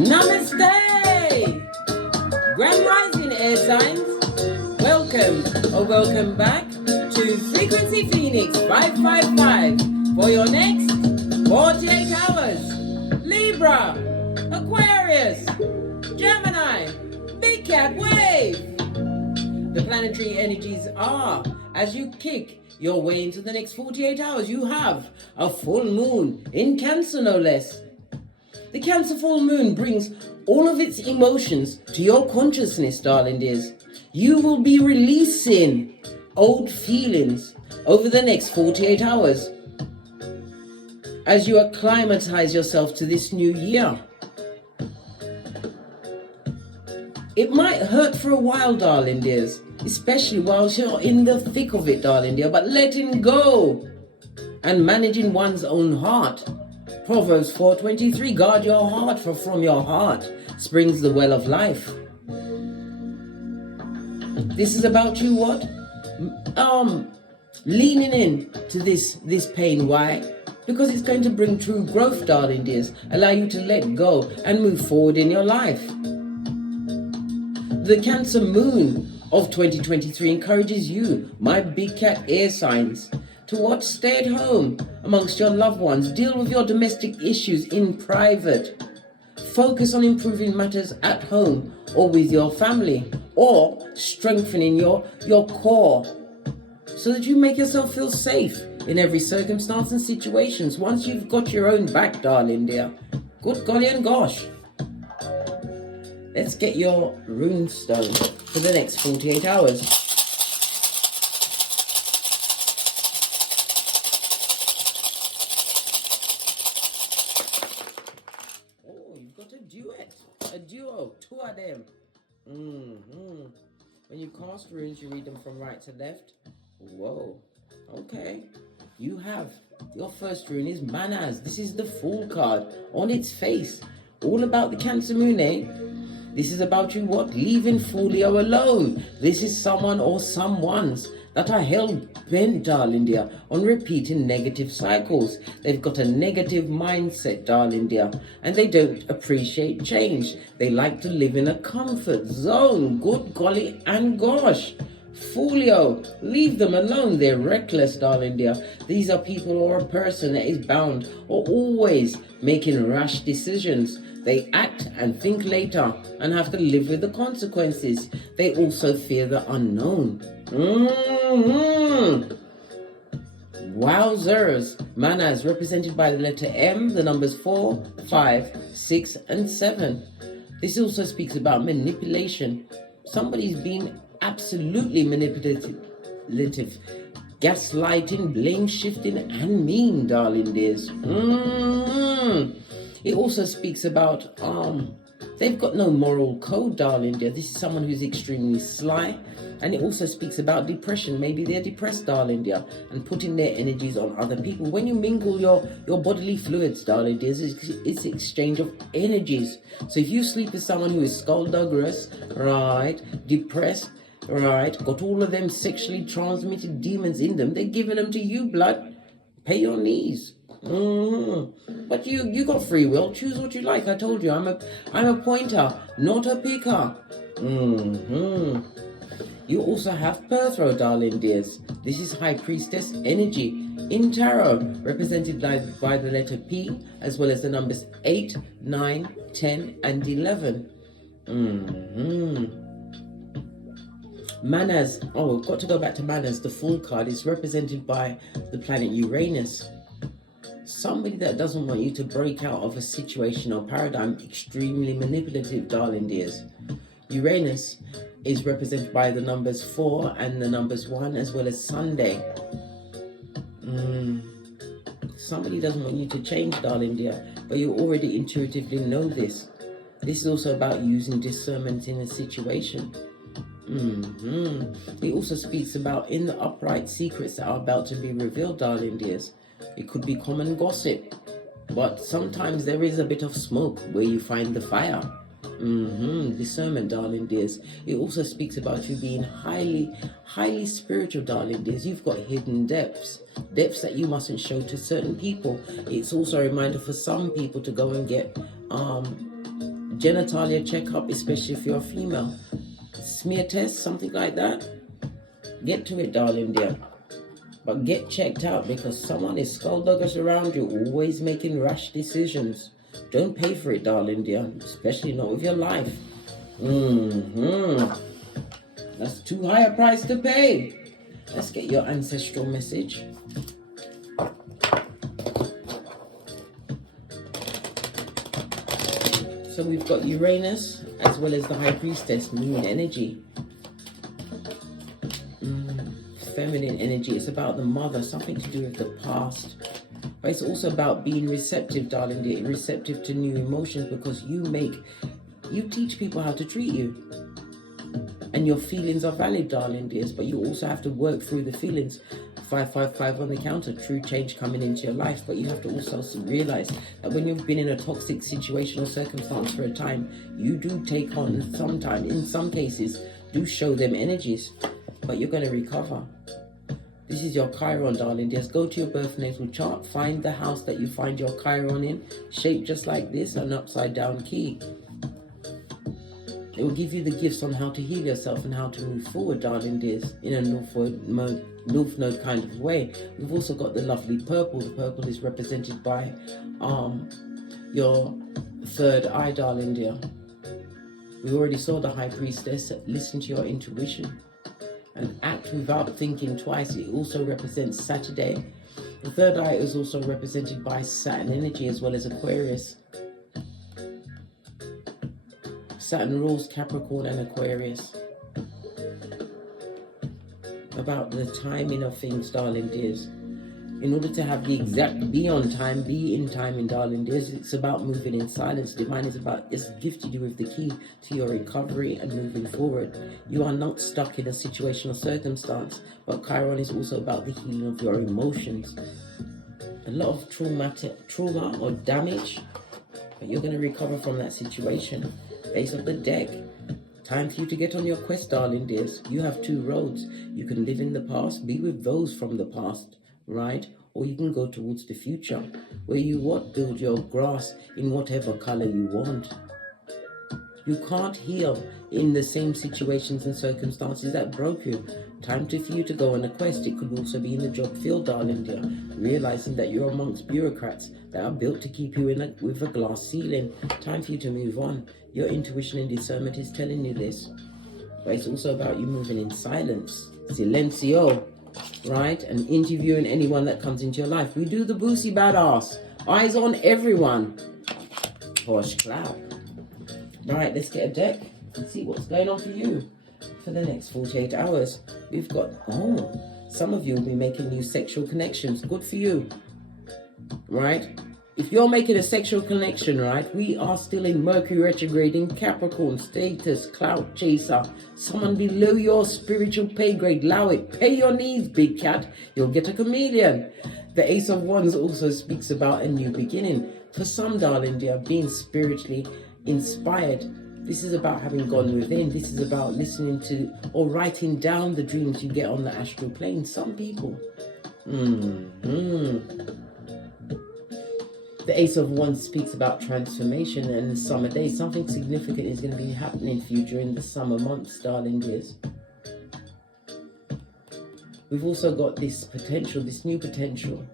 Namaste! Grand Rising air signs. Welcome back to Frequency Phoenix 555 for your next 48 hours. Libra, Aquarius, Gemini, Big Cat Wave. The planetary energies are, as you kick your way into the next 48 hours, you have a full moon in Cancer, no less. The Cancer full moon brings all of its emotions to your consciousness, darling dears. You will be releasing old feelings over the next 48 hours as you acclimatize yourself to this new year. It might hurt for a while, darling dears, especially while you're in the thick of it, darling dear, but letting go and managing one's own heart. Proverbs 4:23, guard your heart, for from your heart springs the well of life. This is about you what? Leaning in to this pain. Why? Because it's going to bring true growth, darling dears. Allow you to let go and move forward in your life. The Cancer moon of 2023 encourages you, my big cat air signs, to what? Stay at home amongst your loved ones. Deal with your domestic issues in private. Focus on improving matters at home or with your family, or strengthening your core so that you make yourself feel safe in every circumstance and situations. Once you've got your own back, darling dear. Good golly and gosh. Let's get your rune stone for the next 48 hours. Oh, you've got a duet. A duo. Two of them. When you cast runes, you read them from right to left. Whoa. Okay. You have, your first rune is Manners. This is the Fool card on its face. All about the Cancer moon, eh? This is about you what? Leaving Foolio alone. This is someone or someone's that are hell-bent, darling dear, on repeating negative cycles. They've got a negative mindset, darling dear, and they don't appreciate change. They like to live in a comfort zone. Good golly and gosh. Foolio, leave them alone. They're reckless, darling dear. These are people or a person that is bound or always making rash decisions. They act and think later and have to live with the consequences. They also fear the unknown. Wowzers. Manners represented by the letter M, the numbers 4, 5, 6, and 7. This also speaks about manipulation. Somebody's been absolutely manipulative, gaslighting, blame shifting, and mean, darling dears. It also speaks about they've got no moral code, darling dear. This is someone who's extremely sly. And it also speaks about depression. Maybe they're depressed, darling dear, and putting their energies on other people. When you mingle your bodily fluids, darling dears, it's exchange of energies. So if you sleep with someone who is skullduggerous, right, depressed, right, got all of them sexually transmitted demons in them, they're giving them to you, blood. Pay your knees. But you got free will. Choose what you like. I told you, I'm a pointer, not a picker. You also have Birthro, darling dears. This is High Priestess energy in tarot, represented by the letter P, as well as the numbers 8, 9, 10, and 11. Manners. Oh, we've got to go back to Manners. The Fool card is represented by the planet Uranus. Somebody that doesn't want you to break out of a situation or paradigm, extremely manipulative, darling dears. Uranus is represented by the numbers 4 and the numbers 1, as well as Sunday. Somebody doesn't want you to change, darling dear, but you already intuitively know this. This is also about using discernment in a situation. It also speaks about in the upright secrets that are about to be revealed, darling dears. It could be common gossip, but sometimes there is a bit of smoke where you find the fire. Discernment, darling dears. It also speaks about you being highly spiritual, darling dears. You've got hidden depths that you mustn't show to certain people. It's also a reminder for some people to go and get genitalia checkup, especially if you're a female. Smear test, something like that. Get to it, darling dear. But get checked out, because someone is skullduggish around you, always making rash decisions. Don't pay for it, darling dear, especially not with your life. That's too high a price to pay. Let's get your ancestral message. So we've got Uranus as well as the High Priestess, moon energy. Feminine energy. It's about the mother, something to do with the past. But it's also about being receptive, darling dear, receptive to new emotions, because you teach people how to treat you. And your feelings are valid, darling dears, but you also have to work through the feelings. 555 on the counter, true change coming into your life. But you have to also realize that when you've been in a toxic situation or circumstance for a time, you do take on sometimes, in some cases, do show them energies, but you're going to recover. This is your Chiron, darling dears. Go to your birth natal chart, find the house that you find your Chiron in, shaped just like this, an upside down key. It will give you the gifts on how to heal yourself and how to move forward, darling dears, in a north node kind of way. We've also got the lovely purple. The purple is represented by your third eye, darling dear. We already saw the High Priestess. Listen to your intuition and act without thinking twice. It also represents Saturday. The third eye is also represented by Saturn energy as well as Aquarius. Saturn rules Capricorn and Aquarius. About the timing of things, darling dears. In order to have the exact be on time, be in timing, darling dears, it's about moving in silence. Divine is about, it's gifted you with the key to your recovery and moving forward. You are not stuck in a situation or circumstance, but Chiron is also about the healing of your emotions. A lot of trauma or damage, but you're going to recover from that situation. Base of the deck. Time for you to get on your quest, darling dears. You have two roads. You can live in the past, be with those from the past, right? Or you can go towards the future, where you build your grass in whatever color you want. You can't heal in the same situations and circumstances that broke you. Time for you to go on a quest. It could also be in the job field, darling dear, realizing that you're amongst bureaucrats that are built to keep you with a glass ceiling. Time for you to move on. Your intuition and discernment is telling you this. But it's also about you moving in silence. Silencio, right? And interviewing anyone that comes into your life. We do the boosie badass. Eyes on everyone. Posh clap. Right, let's get a deck and see what's going on for you for the next 48 hours. We've got, some of you will be making new sexual connections. Good for you, right? If you're making a sexual connection, right, we are still in Mercury retrograde in Capricorn, status, clout chaser, someone below your spiritual pay grade. Allow it. Pay your needs, big cat. You'll get a chameleon. The Ace of Wands also speaks about a new beginning. For some, darling dear, being spiritually inspired. This is about having gone within. This is about listening to or writing down the dreams you get on the astral plane. Some people. The Ace of Wands speaks about transformation and the summer days. Something significant is going to be happening for you during the summer months, darling dears. We've also got this new potential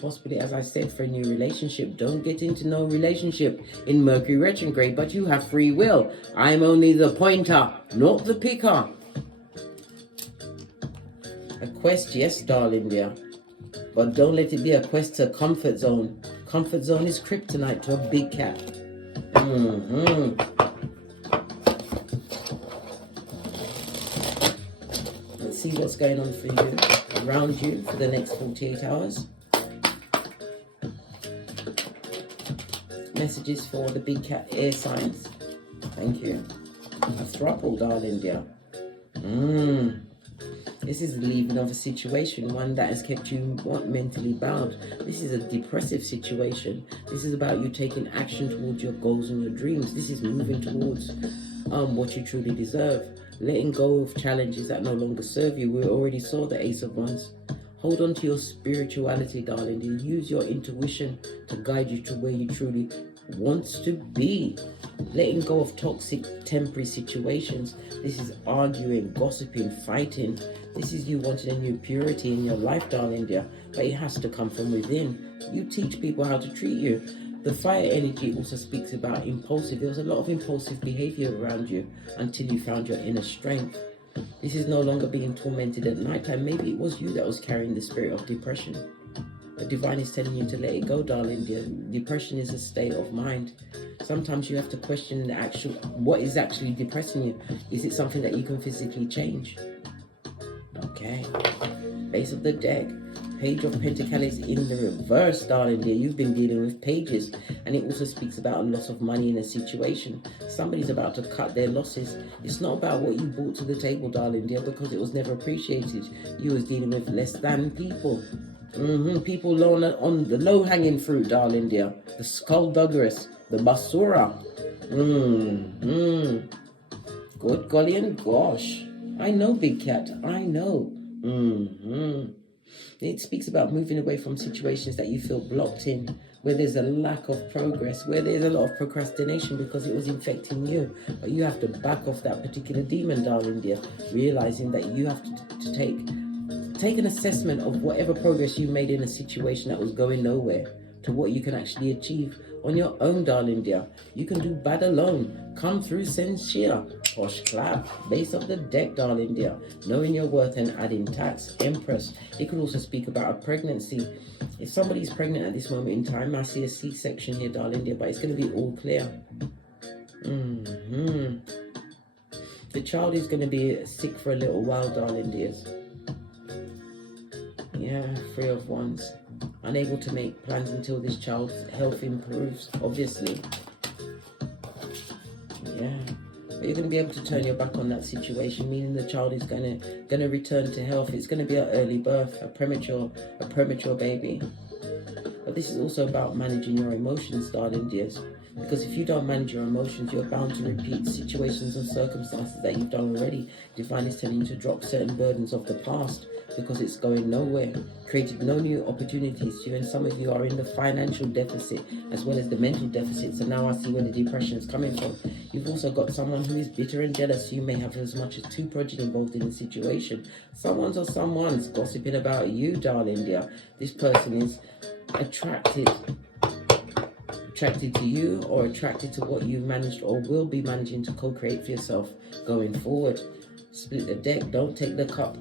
possibly, as I said, for a new relationship. Don't get into no relationship in Mercury retrograde, but you have free will. I'm only the pointer, not the picker. A quest, yes, darling dear, but don't let it be a quest to comfort zone. Comfort zone is kryptonite to a big cat. Let's see what's going on for you, around you for the next 48 hours. Messages for the big cat air signs. Thank you. A throuple, darling dear. This is the leaving of a situation, one that has kept you mentally bound. This is a depressive situation. This is about you taking action towards your goals and your dreams. This is moving towards what you truly deserve. Letting go of challenges that no longer serve you. We already saw the Ace of Wands. Hold on to your spirituality, darling. Use your intuition to guide you to where you truly want to be. Letting go of toxic, temporary situations. This is arguing, gossiping, fighting. This is you wanting a new purity in your life, darling dear. But it has to come from within. You teach people how to treat you. The fire energy also speaks about impulsive. There was a lot of impulsive behavior around you until you found your inner strength. This is no longer being tormented at nighttime. Maybe it was you that was carrying the spirit of depression. The divine is telling you to let it go, darling dear. Depression is a state of mind. Sometimes you have to question what is actually depressing you. Is it something that you can physically change? Okay. Base of the deck. Page of Pentacles in the reverse, darling dear. You've been dealing with pages, and it also speaks about a loss of money in a situation. Somebody's about to cut their losses. It's not about what you brought to the table, darling dear, because it was never appreciated. You was dealing with less than people. People on the low-hanging fruit, darling dear. The skullduggerous, the basura. Good golly and gosh. I know, big cat. I know. It speaks about moving away from situations that you feel blocked in, where there's a lack of progress, where there's a lot of procrastination because it was infecting you. But you have to back off that particular demon, darling dear, realizing that you have to take an assessment of whatever progress you made in a situation that was going nowhere to what you can actually achieve on your own, darling dear. You can do bad alone. Come through sincere. Posh clap. Base of the deck, darling dear. Knowing your worth and adding tax. Empress. It could also speak about a pregnancy. If somebody's pregnant at this moment in time, I see a C-section here, darling dear, but it's going to be all clear. The child is going to be sick for a little while, darling dears. Yeah, 3 of Wands. Unable to make plans until this child's health improves, obviously. Yeah. But you're going to be able to turn your back on that situation, meaning the child is going to return to health. It's going to be an early birth, a premature baby. But this is also about managing your emotions, darling dears. Because if you don't manage your emotions, you're bound to repeat situations and circumstances that you've done already. Divine is telling you to drop certain burdens of the past because it's going nowhere, created no new opportunities to you, and some of you are in the financial deficit as well as the mental deficit. So now I see where the depression is coming from. You've also got someone who is bitter and jealous. You may have as much as 2 progeny involved in the situation. Someone's gossiping about you, darling dear. This person is attracted to you or attracted to what you've managed or will be managing to co-create for yourself going forward. Split the deck. Don't take the cup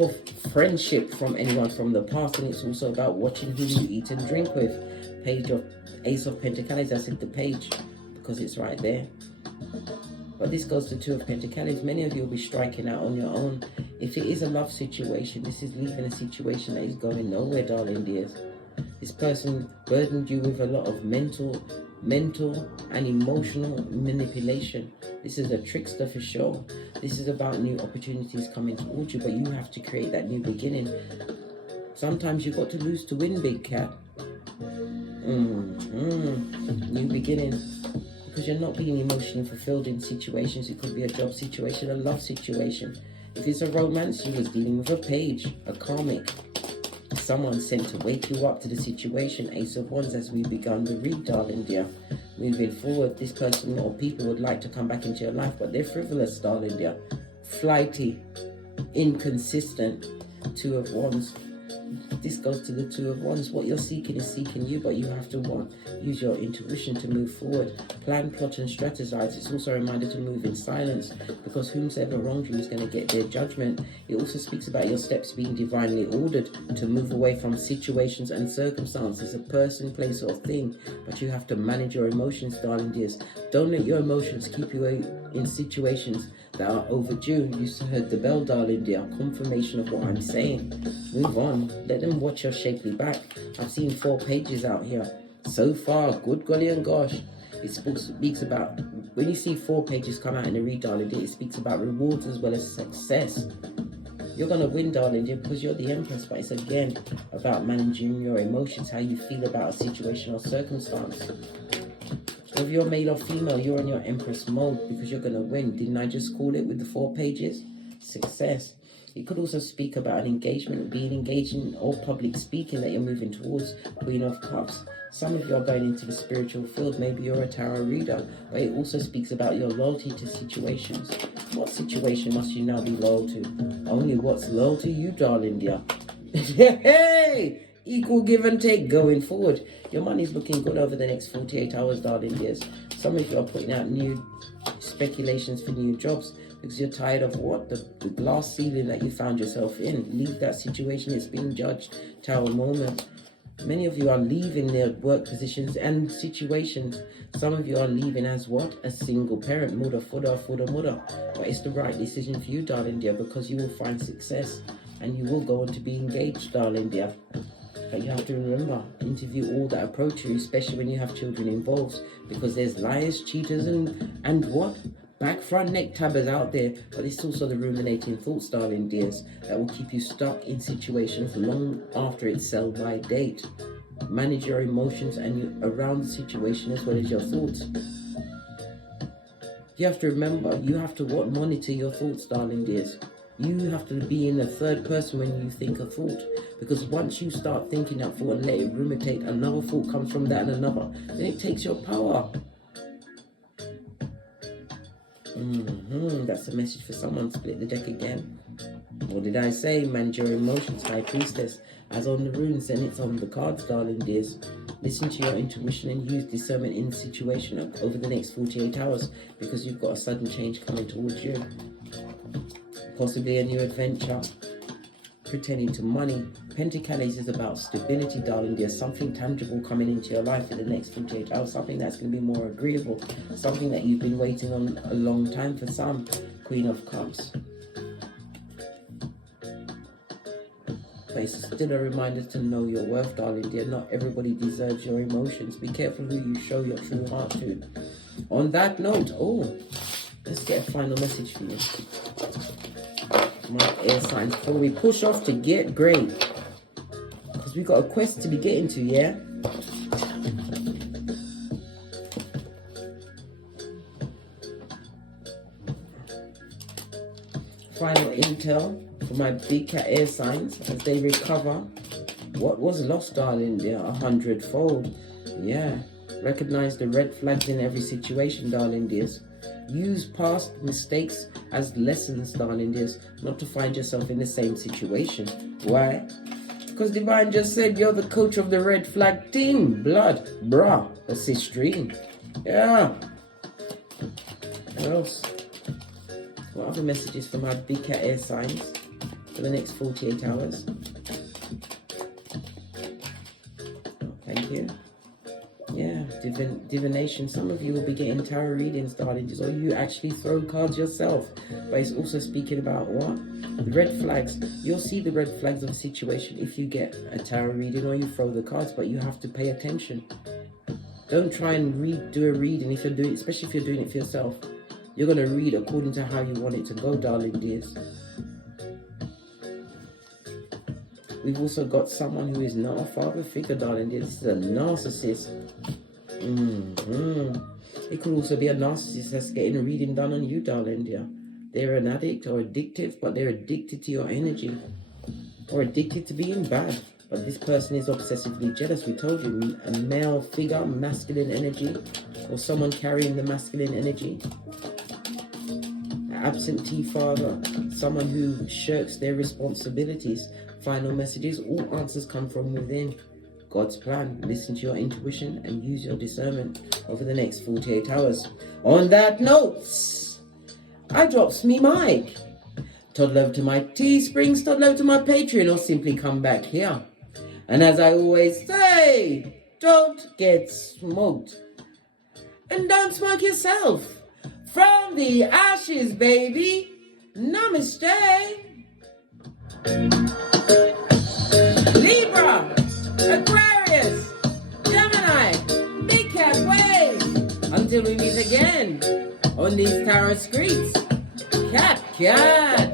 of friendship from anyone from the past, and it's also about watching who you eat and drink with. Page of Ace of Pentacles. I said the page because it's right there. But this goes to 2 of Pentacles. Many of you will be striking out on your own. If it is a love situation, this is leaving a situation that is going nowhere, darling dears. This person burdened you with a lot of mental and emotional manipulation. This is a trickster for sure. This is about new opportunities coming towards you, but you have to create that new beginning. Sometimes you've got to lose to win, big cat. New beginning. Because you're not being emotionally fulfilled in situations. It could be a job situation, a love situation. If it's a romance, you was dealing with a page, a karmic. Someone sent to wake you up to the situation. Ace of Wands as we begun the read, darling dear. Moving forward, this person or people would like to come back into your life, but they're frivolous, darling dear. Flighty, inconsistent. 2 of Wands. This goes to the 2 of Wands. What you're seeking is seeking you, but you have to use your intuition to move forward. Plan, plot, and strategize. It's also a reminder to move in silence, because whomsoever wronged you is going to get their judgment. It also speaks about your steps being divinely ordered to move away from situations and circumstances, a person, place, or thing. But you have to manage your emotions, darling dears. Don't let your emotions keep you in situations that are overdue. You heard the bell, darling dear. Confirmation of what I'm saying. Move on. Let them watch your shapely back. I've seen 4 pages out here. So far, good golly and gosh. It speaks about, when you see 4 pages come out in a read, darling dear, it speaks about rewards as well as success. You're going to win, darling dear, because you're the Empress, but it's again about managing your emotions, how you feel about a situation or circumstance. Whether you're male or female, you're in your Empress mode because you're going to win. Didn't I just call it with the 4 pages? Success. It could also speak about an engagement, being engaged in or public speaking that you're moving towards. Queen of Cups. Some of you are going into the spiritual field. Maybe you're a tarot reader, but it also speaks about your loyalty to situations. What situation must you now be loyal to? Only what's loyal to you, darling dear. Hey! Equal give and take going forward. Your money's looking good over the next 48 hours, darling dears. Some of you are putting out new speculations for new jobs because you're tired of what? The glass ceiling that you found yourself in. Leave that situation. It's being judged. Tower moment. Many of you are leaving their work positions and situations. Some of you are leaving as what? A single parent, mother, father. But it's the right decision for you, darling dear, because you will find success and you will go on to be engaged, darling dear. But you have to remember, interview all that approach you, especially when you have children involved, because there's liars, cheaters, and what? Back, front, neck tabbers out there. But it's also the ruminating thoughts, darling dears, that will keep you stuck in situations long after it's sell by date. Manage your emotions and around the situation as well as your thoughts. You have to remember, you have to what? Monitor your thoughts, darling dears. You have to be in the third person when you think a thought, because once you start thinking that thought and let it ruminate, another thought comes from that and another, then it takes your power. That's a message for someone. Split the deck again. What did I say? Manage your emotions, High Priestess. As on the runes, then it's on the cards, darling dears. Listen to your intuition and use discernment in the situation over the next 48 hours, because you've got a sudden change coming towards you. Possibly a new adventure pertaining to money. Pentacles is about stability, darling dear. Something tangible coming into your life in the next 48 hours. Something that's going to be more agreeable. Something that you've been waiting on a long time for some. Queen of Cups. But it's still a reminder to know your worth, darling dear. Not everybody deserves your emotions. Be careful who you show your true heart to. On that note, let's get a final message for you. My air signs before we push off to get great, because we got a quest to be getting to, yeah. Final intel for my big cat air signs as they recover what was lost, darling dear, 100-fold. Yeah, recognize the red flags in every situation, darling dears. Use past mistakes as lessons, darling dears, not to find yourself in the same situation. Why? Because Divine just said you're the coach of the red flag team. Blood, bruh, that's his dream. Yeah. What else? What other messages for my big cat air signs for the next 48 hours? Thank you. Yeah, divination. Some of you will be getting tarot readings, darling, or you actually throw cards yourself. But it's also speaking about what? The red flags. You'll see the red flags of a situation if you get a tarot reading or you throw the cards, but you have to pay attention. Don't try and do a reading if you're doing, especially if you're doing it for yourself. You're going to read according to how you want it to go, darling dears. We've also got someone who is not a father figure, darling dear. This is a narcissist. It could also be a narcissist that's getting a reading done on you, darling dear. They're an addict or addictive, but they're addicted to your energy. Or addicted to being bad. But this person is obsessively jealous. We told you, a male figure, masculine energy, or someone carrying the masculine energy. An absentee father, someone who shirks their responsibilities. Final messages, all answers come from within. God's plan. Listen to your intuition and use your discernment over the next 48 hours. On that note, I drops me mic. Toddle over to my Teesprings, toddle over to my Patreon, or simply come back here. And as I always say, don't get smoked. And don't smoke yourself. From the ashes, baby. Namaste. Libra, Aquarius, Gemini, Big Cat Wave. until we meet again on these tarot streets. Cat, cat.